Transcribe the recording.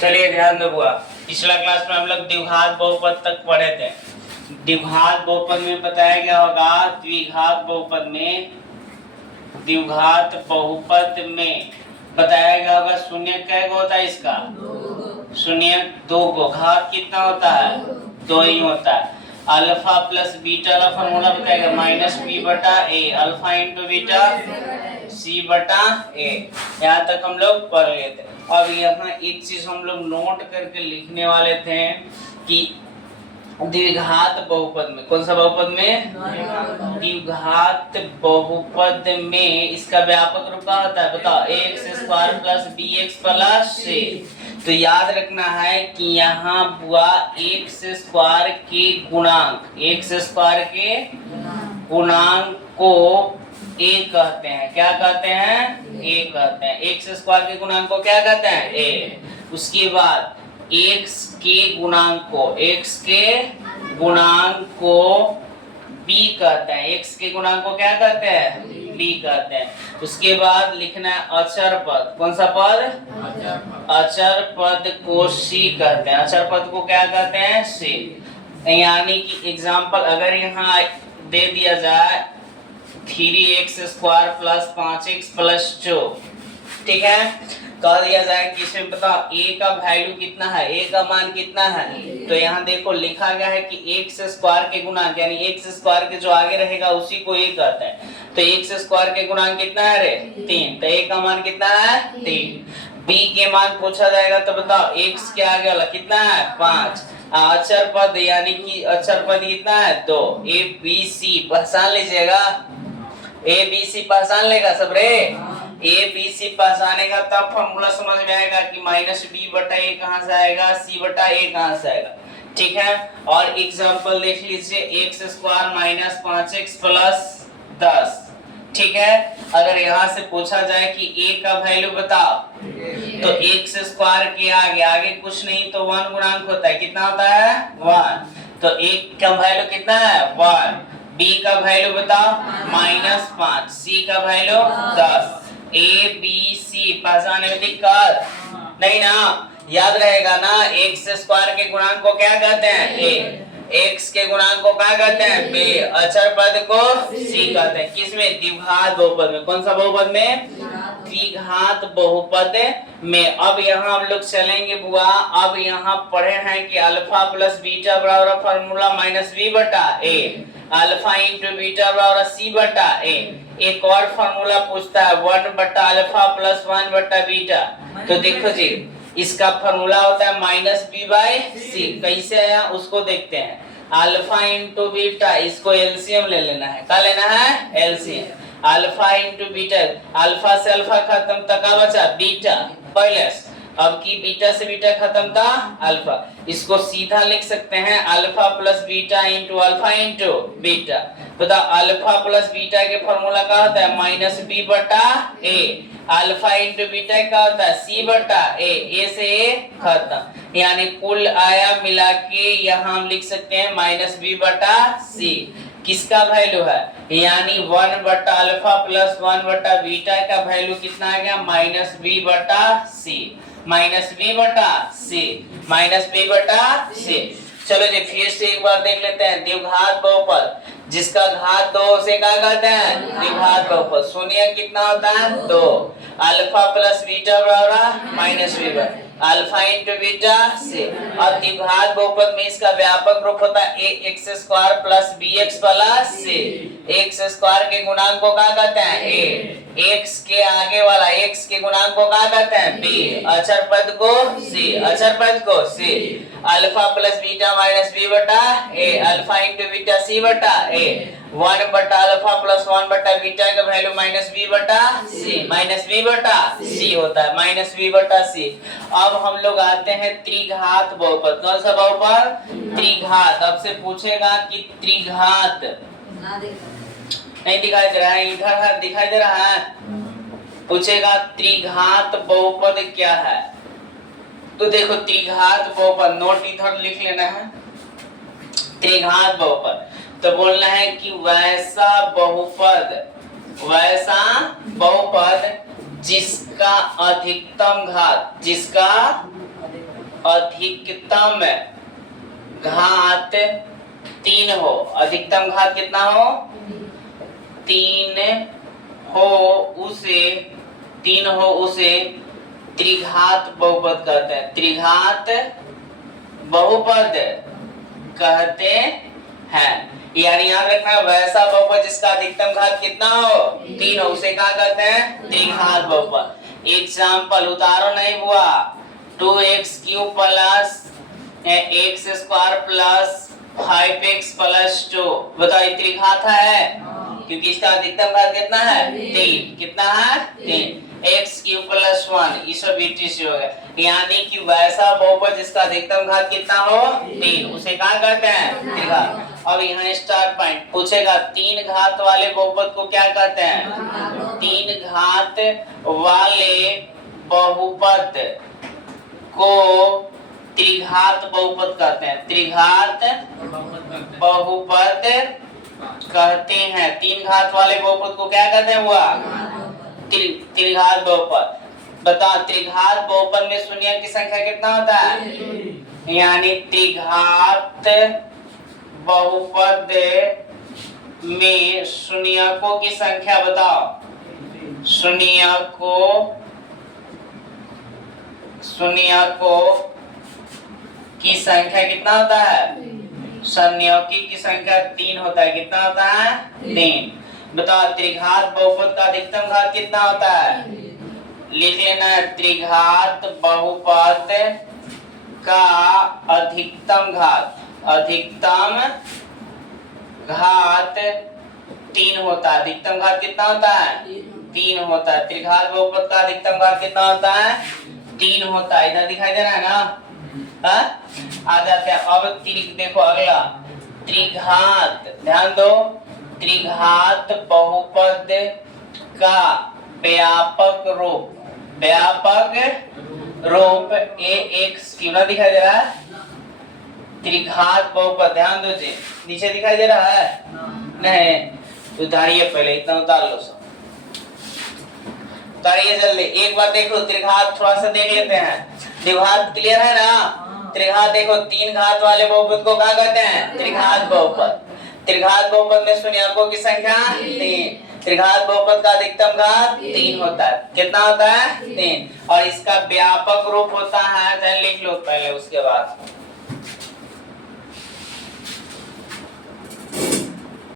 चलिए ध्यान दो बुआ, पिछला क्लास में हम लोग द्विघात बहुपद तक पढ़े थे। द्विघात बहुपद में बताया गया होगा, द्विघात बहुपद में बताया गया होगा शून्य कै गो होता है इसका, शून्य दो गो, घात कितना होता है, दो ही होता है। अल्फा प्लस बीटा का फॉर्मूला बताएगा माइनस बी बटा A, alpha into beta C बटा ए। यहाँ तक हम लोग पढ़ लिए थे। अब यहाँ एक चीज हम लोग नोट करके लिखने वाले थे कि द्विघात बहुपद में, कौन सा बहुपद में, द्विघात बहुपद में इसका व्यापक रूप क्या होता है बताओ, x square plus b x plus c. तो याद रखना है कि यहाँ बुआ एक्स स्क्वायर के गुणांक, एक्स स्क्वायर के गुणांक को ए कहते हैं। क्या कहते हैं, ए कहते हैं। एक्स स्क्वायर के गुणांक को क्या कहते हैं, ए। उसके बाद एक्स के गुणांक को, एक्स के गुणांक को बी कहते हैं। एक्स के गुणांक को क्या कहते हैं, बी कहते हैं। उसके बाद लिखना है अचर पद, कौन सा पद, अचर पद को सी कहते हैं। अचर पद को क्या कहते हैं, सी। यानी कि एग्जाम्पल अगर यहाँ दे दिया जाए 3x square plus 5x plus 2, ठीक है, कह दिया जाए कि इसमें बताओ a का वैल्यू कितना है, a का मान कितना है। तो यहाँ देखो लिखा गया है कि x स्क्वायर के गुणांक, यानी x स्क्वायर के जो आगे रहेगा उसी को a कहते हैं। तो x स्क्वायर के गुणांक कितना है रे, 3। तो a का मान कितना है, 3। b के मान पूछा जाएगा तो बताओ x के आगे वाला कितना है, 5। अचर पद यानी कि अचर पद कितना है, 2। a b c पहचान लीजिएगा, a b c पहचान लेगा सब रे। ए बी सी पहचानेगा तब फॉर्मूला समझ में आएगा कि माइनस बी बटा ए कहाँ से आएगा, सी बटा ए कहाँ से आएगा, ठीक है। और एग्जांपल देख लीजिए, x square minus 5x plus 10, ठीक है। अगर यहाँ से पूछा जाए कि ए का वैल्यू बताओ, तो एक्स स्क्वायर के आगे कुछ नहीं तो 1 गुणांक होता है, कितना होता है, 1। तो ए का वैल्यू कितना है, 1। बी का वैल्यू बताओ -5, सी का वैल्यू 10। ए बी सी पहचाने में दिक्कत नहीं ना, याद रहेगा ना। एक्स स्क्वायर के गुणांक को क्या कहते हैं, ए। एक्स के गुणांक को क्या कहते हैं, बी। अचर पद को सी कहते हैं। किसमें, द्विघात बहुपद में। कौन सा बहुपद में, द्विघात बहुपद में। अब यहाँ हम लोग चलेंगे बुआ, अब यहाँ पढ़े हैं कि अल्फा प्लस बीटा बराबर फॉर्मूला माइनस बी बटा ए, अल्फा इंटू बीटा बराबर सी बटा ए। एक और फॉर्मूला पूछता है 1 बटा अल्फा प्लस 1 बटा बीटा। तो देखो जी, इसका फॉर्मूला होता है माइनस बी बाई सी। कैसे आया उसको देखते हैं। अल्फा इंटू बीटा, इसको एलसीएम ले लेना है। क्या लेना है, LCM. Alpha into beta, alpha से अल्फा खत्म तक का बचा बीटा पहले, अब की बीटा से बीटा खत्म था अल्फा। इसको सीधा लिख सकते हैं alpha plus beta into alpha into beta. बता अल्फा प्लस बीटा के फॉर्मूला क्या होता है, माइनस बी बटा ए। अल्फा इंटू बीटा क्या होता है, सी बटा ए। ए से ए खत्म, यानी कुल आया मिला के यहाँ हम लिख सकते हैं माइनस बी बटा सी। किसका वैल्यू है, यानी 1 बटा अल्फा प्लस 1 बटा बीटा का वैल्यू कितना आ गया, माइनस बी बटा सी। माइनस बी बटा सी, माइनस बी बटा सी। चलो जी फिर से एक बार देख लेते हैं। द्विघात बहुपद जिसका घात 2 से क्या कहते हैं, द्विघात बहुपद। शून्य कितना होता है, 2। अल्फा प्लस बीटा बराबर माइनस बी बटा अल्फा इंटू बीटा सी। और द्विघात बहुपद में इसका व्यापक रूप होता है a x square plus b x plus c. X square के गुणांक को क्या कहते हैं, ए। एक्स के आगे वाला एक्स के गुणांक को क्या कहते हैं, बी। अचर पद को सी, अचर पद को C. Alpha plus beta minus B बटा A, alpha into beta C बटा ए। 1 बटा अल्फा प्लस 1 बटा बीटा का वैल्यू माइनस बी बटा सी, माइनस बी बटा सी होता है, माइनस बी बटा सी। अब हम लोग आते हैं त्रिघात बहुपद। कौन सा बहुपद, त्रिघात। अब से पूछेगा कि त्रिघात नहीं दिखाई दे रहा है, इधर है, दिखाई दे रहा है। पूछेगा त्रिघात बहुपद क्या है। तो देखो त्रिघात बहुपद, नोट इधर लिख लेना है। त्रिघात बहुपद तो बोलना है कि वैसा बहुपद जिसका अधिकतम घात, जिसका अधिकतम घात 3 हो, अधिकतम घात कितना हो 3 हो, उसे 3 हो उसे त्रिघात बहुपद कहते हैं, त्रिघात बहुपद कहते हैं। यानी याद रखना वैसा बहुपद जिसका अधिकतम घात कितना हो 3 हो उसे क्या कहते हैं त्रिघात बहुपद। एग्जाम्पल उदाहरण नहीं हुआ 2x³ plus x square plus 5x plus 2, बताओ त्रिघात है क्योंकि इसका अधिकतम घात कितना है 3, कितना है 3, x³ प्लस 1 ये सब BTC हो गया। यानी कि वैसा बहुपद जिसका अधिकतम घात कितना हो 3 उसे क्या कहते हैं त्रिघात। अब यहाँ स्टार्ट पॉइंट पूछेगा 3 घात वाले बहुपद को क्या कहते हैं, 3 घात वाले बहुपद को त्रिघात बहुपद कहते हैं, त्रिघात बहुपद कहते हैं। 3 घात वाले बहुपद को क्या कहते हैं हुआ त्रिघात बहुपद। बताओ त्रिघात बहुपद में शून्य की संख्या कितना होता है, यानी त्रिघात बहुपद में शून्यकों की संख्या बताओ, शून्यकों की संख्या कितना होता है, शून्यकों की संख्या 3 होता है, कितना होता है 3। बताओ त्रिघात बहुपद का अधिकतम घात कितना होता है, लिख लेना त्रिघात बहुपद का अधिकतम घात, अधिकतम घात 3 होता है, अधिकतम घात कितना होता है 3 होता है। त्रिघात बहुपद का अधिकतम घात कितना होता है 3 होता है, इधर दिखाई दे रहा है ना। आ जाते हैं अब देखो अगला त्रिघात, ध्यान दो त्रिघात बहुपद का व्यापक रूप, व्यापक रूप ax क्यों ना दिखाई दे रहा है, त्रिघात बहुपद ध्यान दो जी नीचे दिखाई दे रहा है नहीं, उतारिए पहले इतना उतार लो सब, उतारिए जल्दी। एक बार देखो त्रिघात थोड़ा सा देख लेते हैं, त्रिघात क्लियर है ना। त्रिघात देखो 3 घात वाले बहुपद को क्या कहते हैं त्रिघात बहुपद। त्रिघात बहुपद में शून्यकों की संख्या 3, त्रिघात बहुपद का अधिकतम घात 3 होता है, कितना होता है 3, और इसका व्यापक रूप होता है, लिख लो पहले उसके बाद